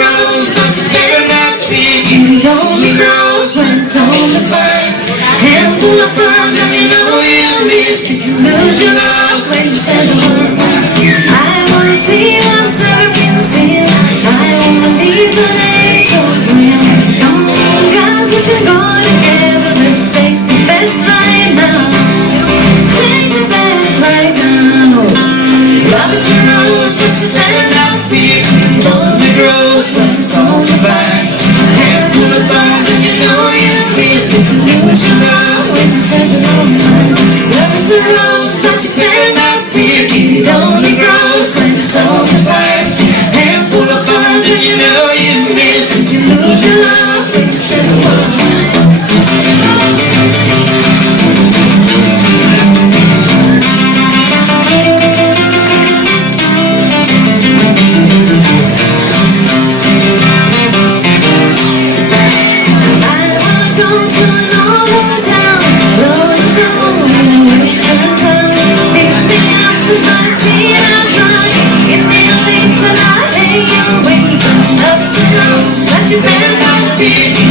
rose, but you better not pick. It only grows when it's on the vine. Handful of thorns and you know you missed. Did you lose your love when you said the word mine? I wanna see one serpent sin. I wanna leave the angel dream. Come on, guys, we can go together. Let's take the best right now. Take the best right now. Love is a rose, but you better not pick. It only grows when it's on the vine. Handful of thorns and you know you missed. Did you lose your love when you said the wrong line? Love is a rose, but you better not pick. It only grows when it's on the vine. Handful of thorns and you know you missed. Did you lose your love when you said the wrong line? You better not be